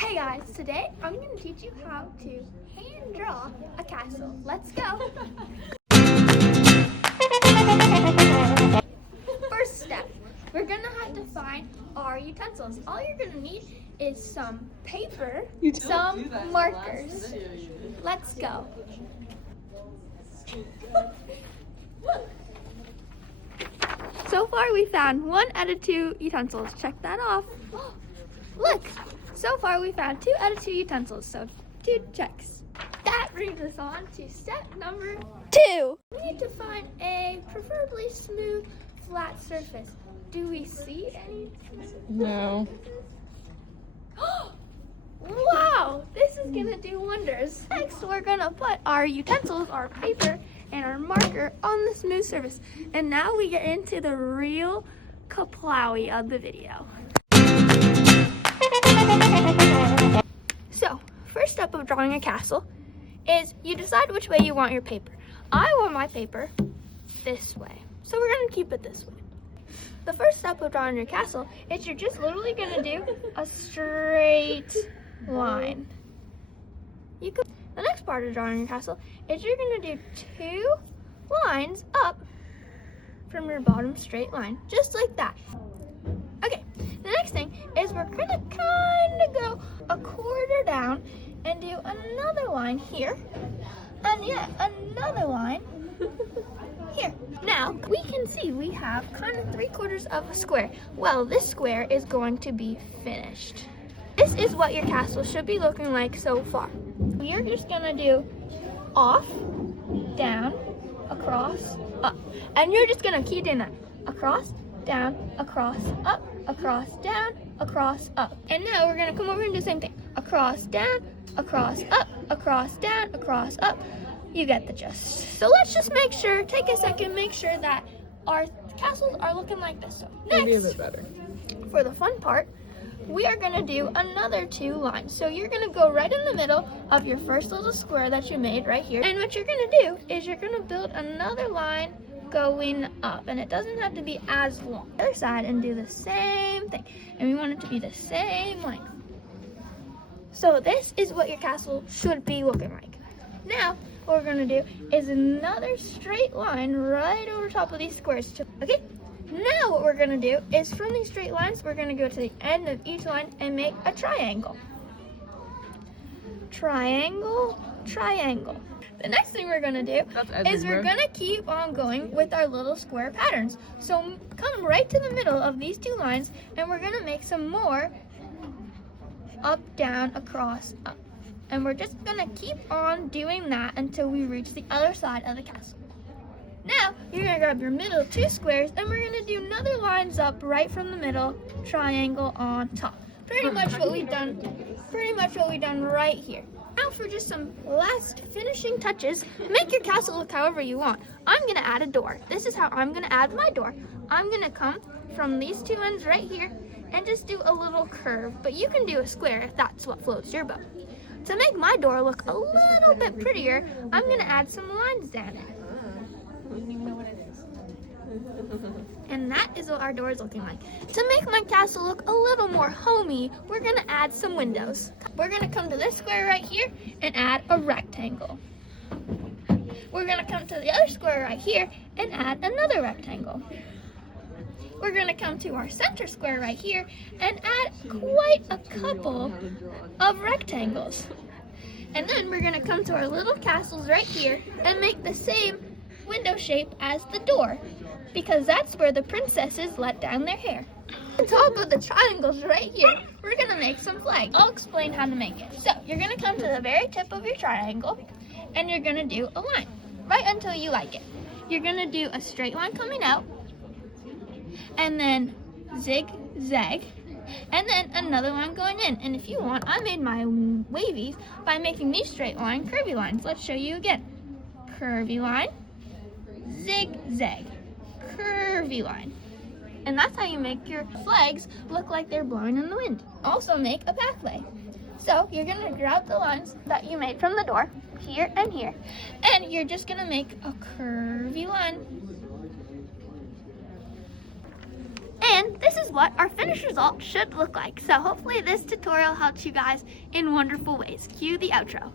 Hey guys, today I'm going to teach you how to hand draw a castle. Let's go! First step, we're going to have to find our utensils. All you're going to need is some paper, some markers. Let's go! So far we found 1 out of 2 utensils. Check that off. Look! So far we found 2 out of 2 utensils, so 2 checks. That brings us on to step number 2. We need to find a preferably smooth, flat surface. Do we see any? No. Wow! This is gonna do wonders. Next, we're gonna put our utensils, our paper, and our marker on the smooth surface. And now we get into the real kaplowy of the video. So, first step of drawing a castle is you decide which way you want your paper. I want my paper this way, so we're gonna keep it this way. The first step of drawing your castle is you're just literally gonna do a straight line. The next part of drawing your castle is you're gonna do 2 lines up from your bottom straight line, just like that. Okay, the next thing is we're gonna kind of go a quarter down and do another line here, and yet another line here. Now, we can see we have kind of 3/4 of a square. Well, this square is going to be finished. This is what your castle should be looking like so far. You're just gonna do off, down, across, up. And you're just gonna keep doing that. Across, down, across, up, across, down, across, up. And now we're gonna come over and do the same thing. Across, down, across, up, across, down, across, up. You get the gist. So let's just make sure, take a second, make sure that our castles are looking like this. So Maybe a next, bit better. for the fun part, we are gonna do another 2 lines. So you're gonna go right in the middle of your first little square that you made right here. And what you're gonna do is you're gonna build another line going up, and it doesn't have to be as long. The other side and do the same thing. And we want it to be the same length. So this is what your castle should be looking like. Now, what we're gonna do is another straight line right over top of these squares. Okay? Now what we're gonna do is from these straight lines, we're gonna go to the end of each line and make a triangle. Triangle, triangle. The next thing we're gonna do is we're gonna keep on going with our little square patterns. So come right to the middle of these 2 lines and we're gonna make some more up, down, across, up. And we're just gonna keep on doing that until we reach the other side of the castle. Now, you're gonna grab your middle 2 squares and we're gonna do another lines up right from the middle, triangle on top. Pretty much what we've done right here. Now for just some last finishing touches, make your castle look however you want. I'm gonna add a door. This is how I'm gonna add my door. I'm gonna come from these 2 ends right here and just do a little curve, but you can do a square if that's what floats your boat. To make my door look a little bit prettier, I'm gonna add some lines down it. And that is what our door is looking like. To make my castle look a little more homey, we're gonna add some windows. We're gonna come to this square right here and add a rectangle. We're gonna come to the other square right here and add another rectangle. We're gonna come to our center square right here and add quite a couple of rectangles. And then we're gonna come to our little castles right here and make the same window shape as the door, because that's where the princesses let down their hair. On top of the triangles right here, we're gonna make some flags. I'll explain how to make it. So you're gonna come to the very tip of your triangle and you're gonna do a line, right until you like it. You're gonna do a straight line coming out, and then zigzag, and then another line going in. And if you want, I made my wavies by making these straight line curvy lines. Let's show you again. Curvy line, zigzag, curvy line. And that's how you make your flags look like they're blowing in the wind. Also make a pathway. So you're gonna grab the lines that you made from the door, here and here, and you're just gonna make a curvy line And this is what our finished result should look like. So hopefully this tutorial helps you guys in wonderful ways. Cue the outro.